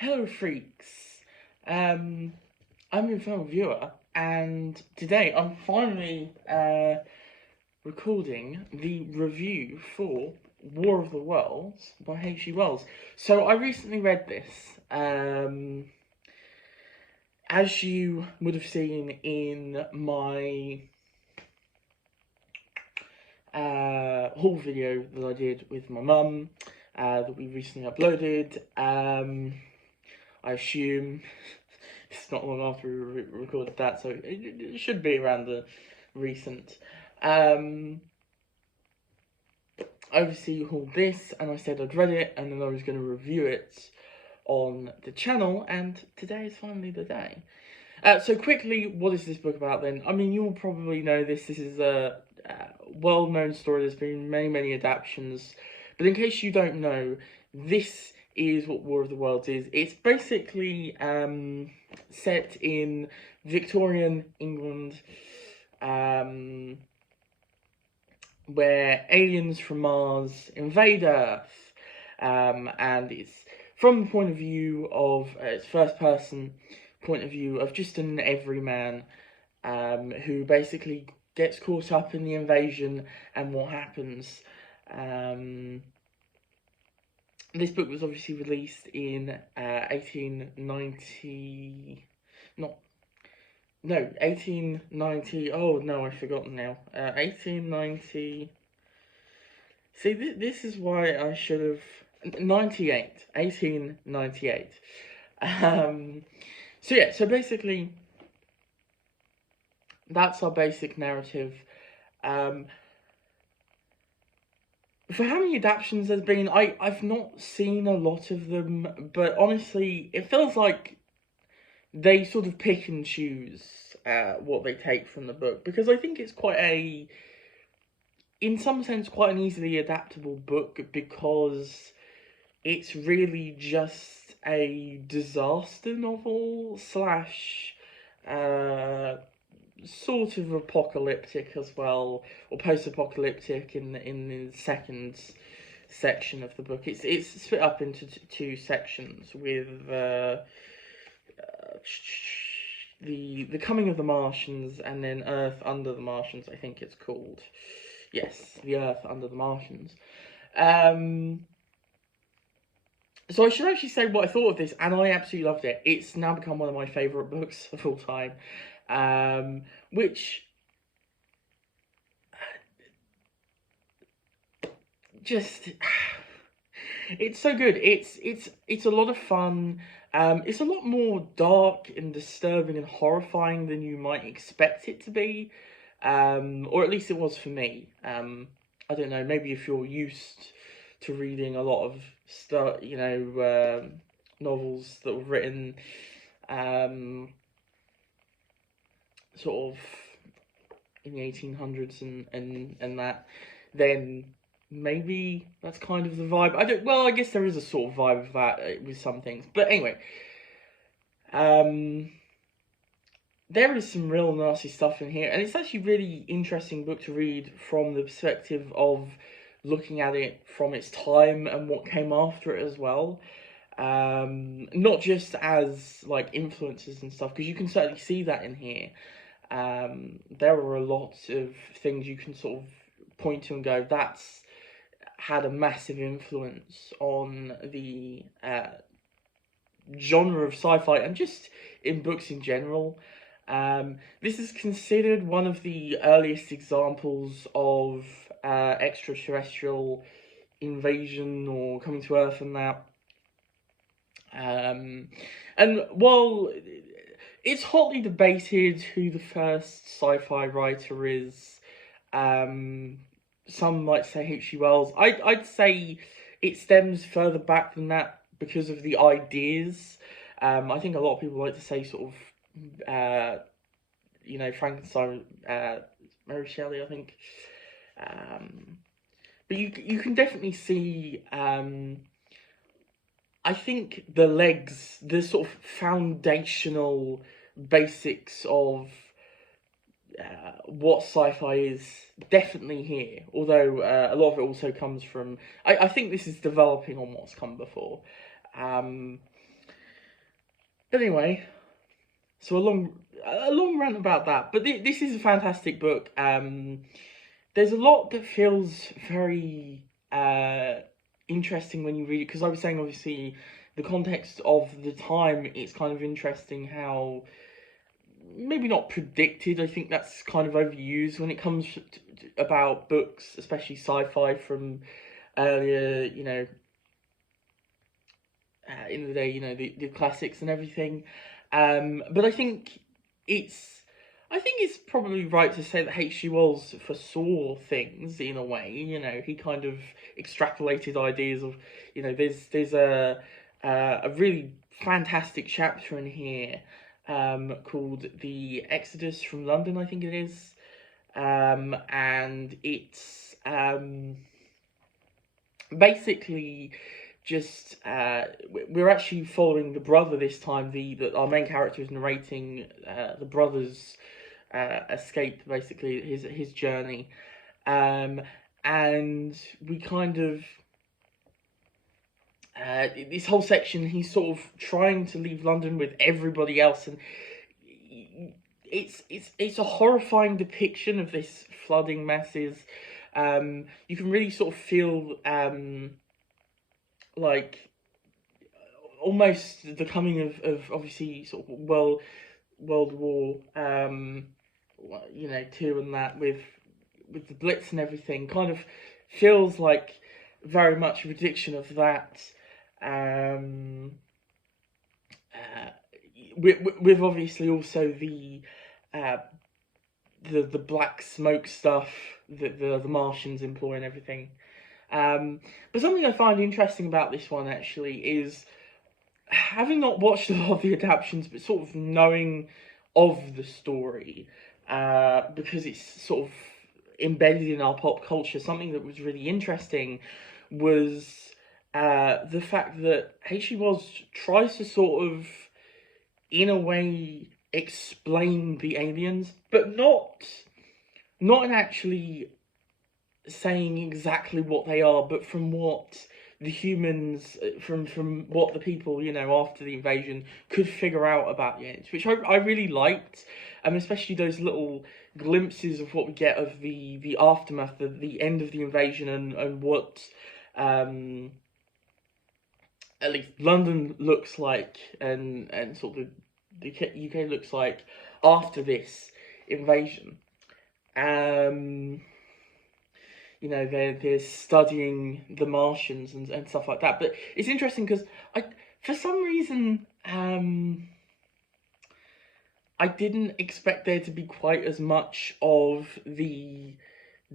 Hello freaks, I'm your film viewer, and today I'm finally recording the review for War of the Worlds by H.G. Wells. So I recently read this, as you would have seen in my haul video that I did with my mum, that we recently uploaded. I assume it's not long after we recorded that, so it should be around the recent. Obviously, you hauled this, and I said I'd read it, and then I was going to review it on the channel, and today is finally the day. So quickly, what is this book about then? I mean, you'll probably know this. This is a well-known story. There's been many adaptations. But in case you don't know, this is what War of the Worlds is. It's basically set in Victorian England, where aliens from Mars invade Earth. And it's from the point of view of, it's first-person point of view of just an everyman who basically gets caught up in the invasion and what happens. This book was obviously released in 1890, oh no, I've forgotten now, 1890, see, this is why I should have, 1898, so yeah, so basically, that's our basic narrative. For how many adaptations there's been, I've not seen a lot of them, but honestly, it feels like they sort of pick and choose what they take from the book, because I think it's in some sense, quite an easily adaptable book, because it's really just a disaster novel slash sort of apocalyptic as well, or post-apocalyptic in the second section of the book. It's split up into two sections with the coming of the Martians, and then Earth under the Martians, I think it's called. Yes, the Earth under the Martians. So I should actually say what I thought of this, and I absolutely loved it. It's now become one of my favourite books of all time. Which just, it's so good. It's a lot of fun. It's a lot more dark and disturbing and horrifying than you might expect it to be, or at least it was for me. I don't know, maybe if you're used to reading a lot of stuff, novels that were written sort of in the 1800s and that, then maybe that's kind of the vibe. I guess there is a sort of vibe of that with some things. But anyway, there is some real nasty stuff in here, and it's actually a really interesting book to read from the perspective of looking at it from its time and what came after it as well. Not just as like influences and stuff, because you can certainly see that in here. There are a lot of things you can sort of point to and go, that's had a massive influence on the genre of sci-fi and just in books in general. This is considered one of the earliest examples of extraterrestrial invasion or coming to Earth and that. And while it's hotly debated who the first sci-fi writer is, some might say H.G. Wells. I'd say it stems further back than that because of the ideas. I think a lot of people like to say sort of, Frankenstein, Mary Shelley, I think. But you can definitely see, I think the sort of foundational basics of what sci-fi is definitely here, although a lot of it also comes from, I think this is developing on what's come before. But anyway, so a long rant about that. But this is a fantastic book. There's a lot that feels very interesting when you read it, because I was saying, obviously, the context of the time, it's kind of interesting how, maybe not predicted, I think that's kind of overused when it comes about books, especially sci-fi from earlier, in the day, the classics and everything. But it's I think it's probably right to say that H.G. Wells foresaw things in a way. He kind of extrapolated ideas of, there's a really fantastic chapter in here, called The Exodus from London, I think it is. And it's basically just we're actually following the brother this time. The Our main character is narrating the brother's escape, basically his journey, and we kind of this whole section, he's sort of trying to leave London with everybody else, and it's a horrifying depiction of this flooding masses. You can really sort of feel like almost the coming of obviously sort of World War two, and that with the Blitz and everything, kind of feels like very much a prediction of that. With obviously also the black smoke stuff that the Martians employ and everything. But something I find interesting about this one actually is, having not watched a lot of the adaptations, but sort of knowing of the story, because it's sort of embedded in our pop culture. Something that was really interesting was the fact that H.G. Wells tries to sort of, in a way, explain the aliens, but not in actually saying exactly what they are, but from what the humans, from what the people, after the invasion could figure out about the aliens, which I really liked, especially those little glimpses of what we get of the aftermath, the end of the invasion, and what at least London looks like, and sort of the UK looks like after this invasion. They're studying the Martians and stuff like that. But it's interesting because for some reason, I didn't expect there to be quite as much of the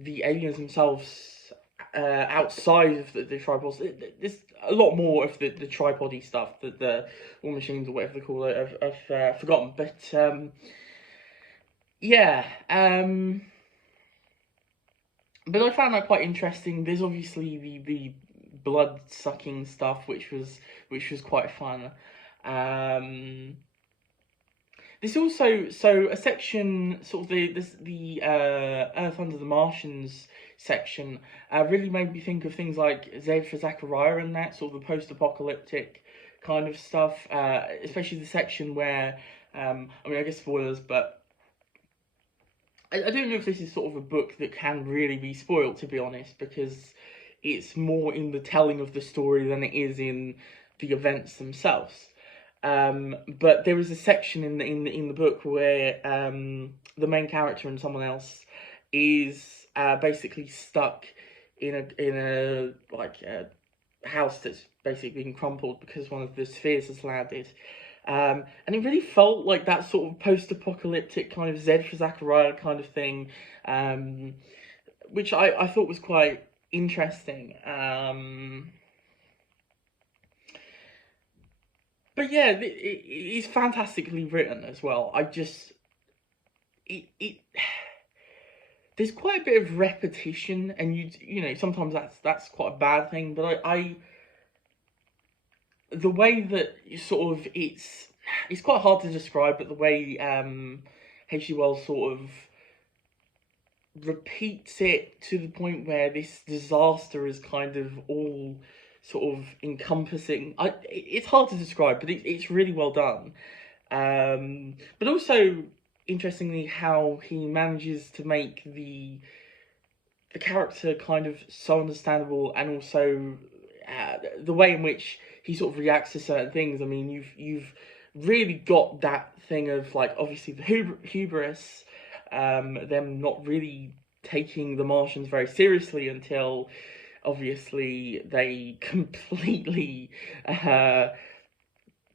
aliens themselves outside of the tripods. There's a lot more of the tripody stuff, the war machines or whatever they call it. I've forgotten, but yeah. But I found that quite interesting. There's obviously the blood sucking stuff, which was quite fun. There's also a section, sort of the Earth Under the Martians section, really made me think of things like Z for Zachariah and that sort of the post-apocalyptic kind of stuff. Especially the section where, I guess spoilers, but I don't know if this is sort of a book that can really be spoiled, to be honest, because it's more in the telling of the story than it is in the events themselves. But there is a section in the book where the main character and someone else is basically stuck in a house that's basically been crumpled because one of the spheres has landed. And it really felt like that sort of post-apocalyptic kind of Z for Zachariah kind of thing, which I thought was quite interesting. But yeah, it's fantastically written as well. There's quite a bit of repetition, and sometimes that's quite a bad thing. But the way that sort of it's quite hard to describe, but the way H.G. Wells sort of repeats it to the point where this disaster is kind of all sort of encompassing. It's hard to describe, but it's really well done. But also, interestingly, how he manages to make the character kind of so understandable, and also the way in which he sort of reacts to certain things. I mean, you've really got that thing of, like, obviously the hubris, them not really taking the Martians very seriously until obviously they completely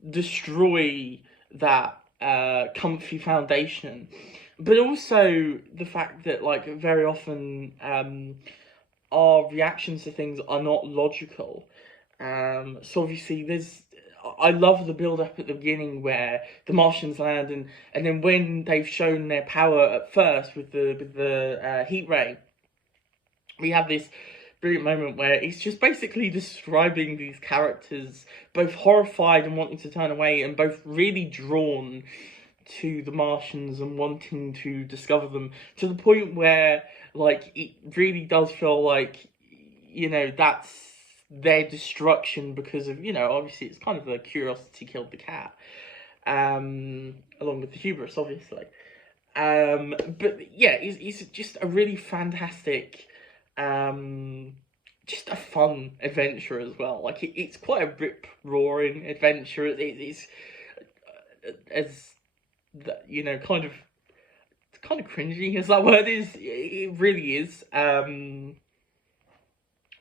destroy that comfy foundation. But also the fact that, like, very often our reactions to things are not logical. So obviously I love the build up at the beginning where the Martians land, and then when they've shown their power at first with the heat ray, we have this brilliant moment where it's just basically describing these characters both horrified and wanting to turn away, and both really drawn to the Martians and wanting to discover them, to the point where, like, it really does feel like, that's their destruction because of, obviously it's kind of the curiosity killed the cat, along with the hubris, obviously. But yeah, it's just a really fantastic, just a fun adventure as well. Like, it's quite a rip-roaring adventure. It's as kind of cringy as that word is. It really is.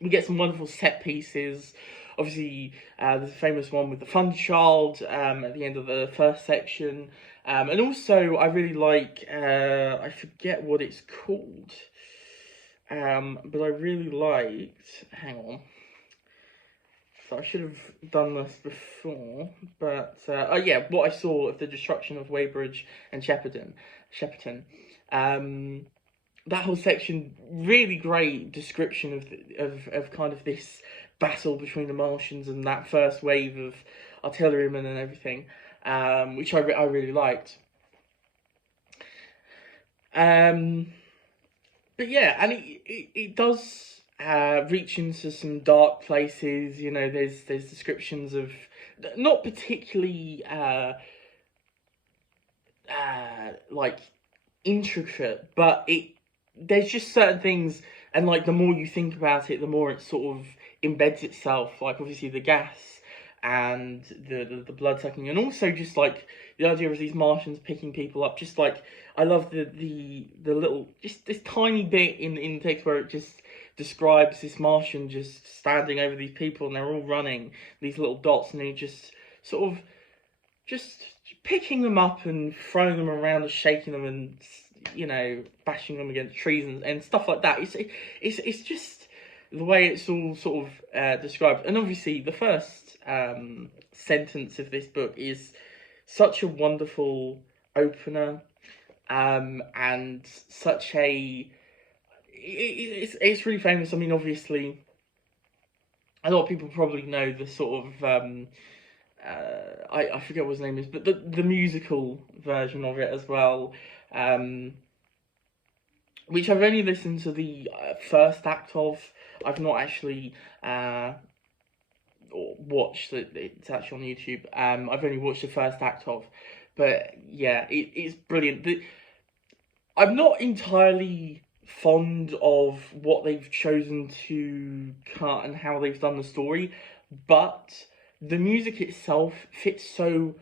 We get some wonderful set pieces. Obviously, there's a famous one with the Thunder Child at the end of the first section. And also, I really like, I forget what it's called, but I really liked, hang on, so I should have done this before, but, oh yeah, what I saw of the destruction of Weybridge and Shepperton. That whole section, really great description of kind of this battle between the Martians and that first wave of artillerymen and everything, which I really liked. But yeah, and it does reach into some dark places. There's descriptions of, not particularly like intricate, but there's just certain things, and like the more you think about it, the more it sort of embeds itself. Like, obviously the gas and the blood sucking, and also just like the idea of these Martians picking people up. Just like, I love the little, just this tiny bit in the text where it just describes this Martian just standing over these people, and they're all running, these little dots, and he just sort of just picking them up and throwing them around and shaking them and bashing them against trees and stuff like that. It's just the way it's all sort of described. And obviously the first sentence of this book is such a wonderful opener, and such a, it's really famous. I mean, obviously a lot of people probably know the sort of I forget what his name is, but the musical version of it as well, which I've only listened to the first act of. I've not actually watched it. It's actually on YouTube. I've only watched the first act of, but yeah, it's brilliant. I'm not entirely fond of what they've chosen to cut and how they've done the story, but the music itself fits so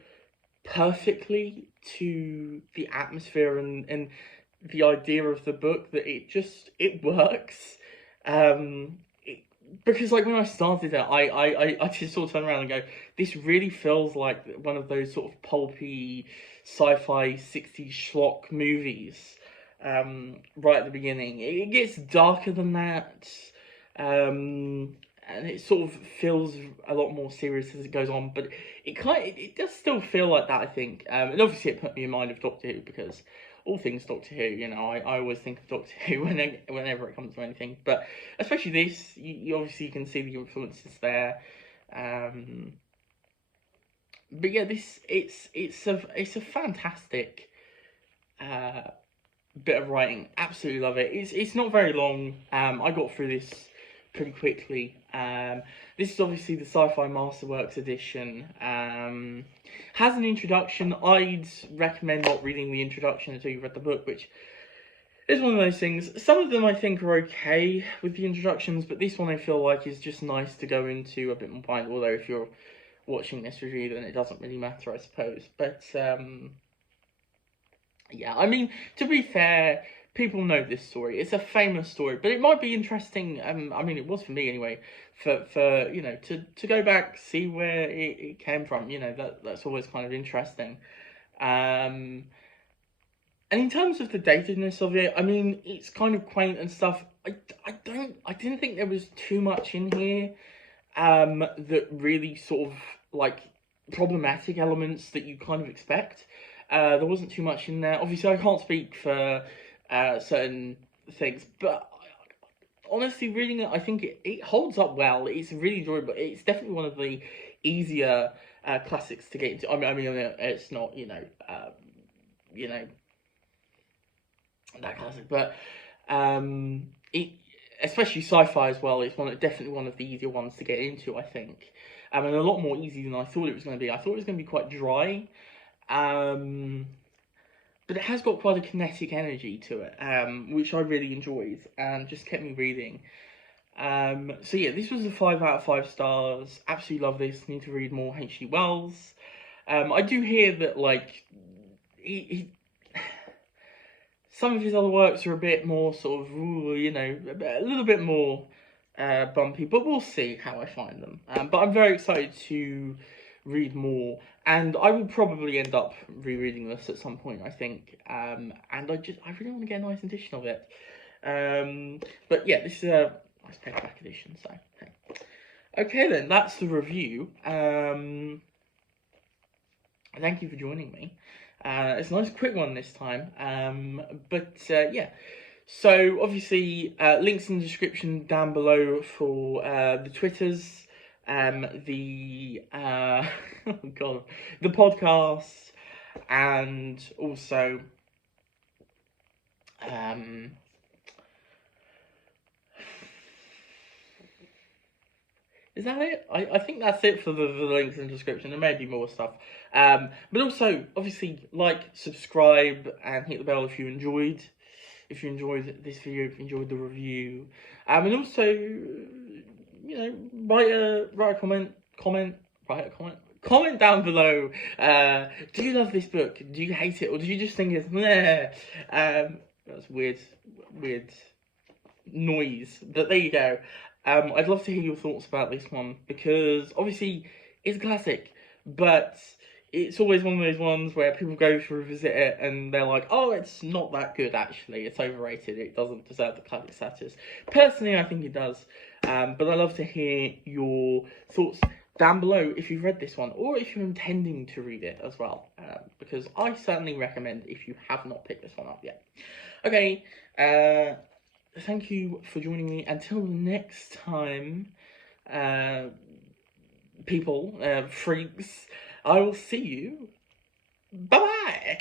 perfectly to the atmosphere and the idea of the book that it works. Because like when I started it, I just sort of turn around and go, this really feels like one of those sort of pulpy sci-fi 60s schlock movies. Right at the beginning, it gets darker than that, and it sort of feels a lot more serious as it goes on. But it does still feel like that, I think. And obviously, it put me in mind of Doctor Who, because all things Doctor Who, I always think of Doctor Who whenever it comes to anything. But especially this, you obviously can see the influences there. But yeah, it's a fantastic bit of writing. Absolutely love it. It's not very long. I got through this pretty quickly. This is obviously the Sci-Fi Masterworks edition. Has an introduction. I'd recommend not reading the introduction until you've read the book, which is one of those things. Some of them I think are okay with the introductions, but this one I feel like is just nice to go into a bit more behind, although if you're watching this review then it doesn't really matter, I suppose. But yeah, I mean, to be fair, people know this story. It's a famous story, but it might be interesting. I mean, it was for me anyway. For you know, to go back, see where it came from. You know, that's always kind of interesting. And in terms of the datedness of it, I mean, it's kind of quaint and stuff. I didn't think there was too much in here that really sort of like problematic elements that you kind of expect. There wasn't too much in there. Obviously, I can't speak for certain things, but honestly, reading it, I think it holds up well. It's really enjoyable. It's definitely one of the easier classics to get into. I mean, it's not, you know, that classic, but it, especially sci-fi as well, it's definitely one of the easier ones to get into, I think. And a lot more easy than I thought it was going to be. I thought it was going to be quite dry, but it has got quite a kinetic energy to it, which I really enjoyed and just kept me reading. So yeah, this was a 5 out of 5 stars. Absolutely love this. Need to read more H.G. Wells. I do hear that like he some of his other works are a bit more sort of, you know, a little bit more bumpy, but we'll see how I find them. But I'm very excited to read more, and I will probably end up rereading this at some point, I think. And I really want to get a nice edition of it. But yeah, this is a nice paperback edition, so hey. Okay then, that's the review. Thank you for joining me. It's a nice quick one this time, but yeah. So obviously, links in the description down below for the Twitters, the oh god, the podcast, and also is that it? I think that's it for the links in the description. There may be more stuff. But also, obviously, like, subscribe, and hit the bell if you enjoyed this video, if you enjoyed the review. And also, you know, write a comment down below. Do you love this book? Do you hate it? Or do you just think it's meh? That's weird noise. But there you go. I'd love to hear your thoughts about this one, because obviously it's a classic, but it's always one of those ones where people go to revisit it and they're like, oh, it's not that good actually, it's overrated, it doesn't deserve the classic status. Personally, I think it does, but I'd love to hear your thoughts down below if you've read this one, or if you're intending to read it as well, because I certainly recommend if you have not picked this one up yet. Okay, thank you for joining me. Until next time, people, freaks, I will see you. Bye-bye!